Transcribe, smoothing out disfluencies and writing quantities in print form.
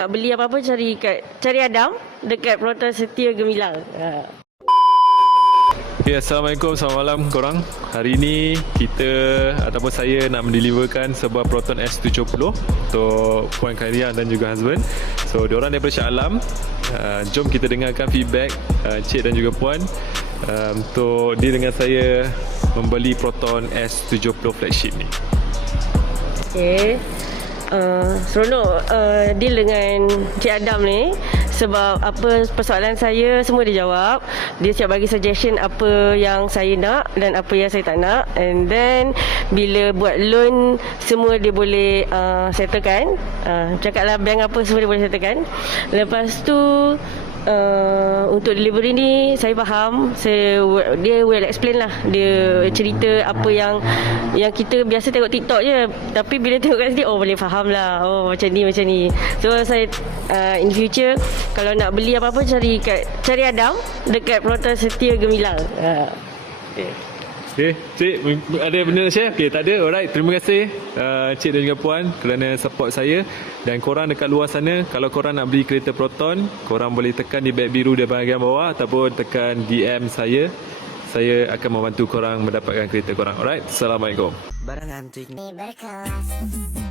Nak beli apa-apa cari Adam dekat Peloton Setia Gemilang. Okay, Assalamualaikum, selamat malam korang. Hari ini kita ataupun saya nak mendeliverkan sebuah Proton S70 untuk Puan Khairia dan juga husband. So, diorang daripada Shah Alam. Jom kita dengarkan feedback Cik dan juga Puan untuk dia dengan saya membeli Proton S70 flagship ni. Okay. Seronok deal dengan Cik Adam ni. Sebab apa persoalan saya semua dia jawab. Dia siap bagi suggestion apa yang saya nak dan apa yang saya tak nak. And then bila buat loan semua dia boleh settlekan. Cakaplah bank apa semua dia boleh settlekan. Lepas tu untuk delivery ni saya faham, dia well explain lah. Dia cerita apa yang kita biasa tengok TikTok je, tapi bila tengok kat sini boleh faham lah. Macam ni. So saya in future kalau nak beli apa-apa cari Adam dekat Peloton Setia Gemilang. Okay, Cik ada benda nak share? Okay, tak ada. Alright, terima kasih Cik dan juga Puan kerana support saya. Dan korang dekat luar sana, kalau korang nak beli kereta Proton, korang boleh tekan di beg biru di bahagian bawah ataupun tekan DM saya. Saya akan membantu korang mendapatkan kereta korang. Alright, Assalamualaikum. Barang antik ni berkelas.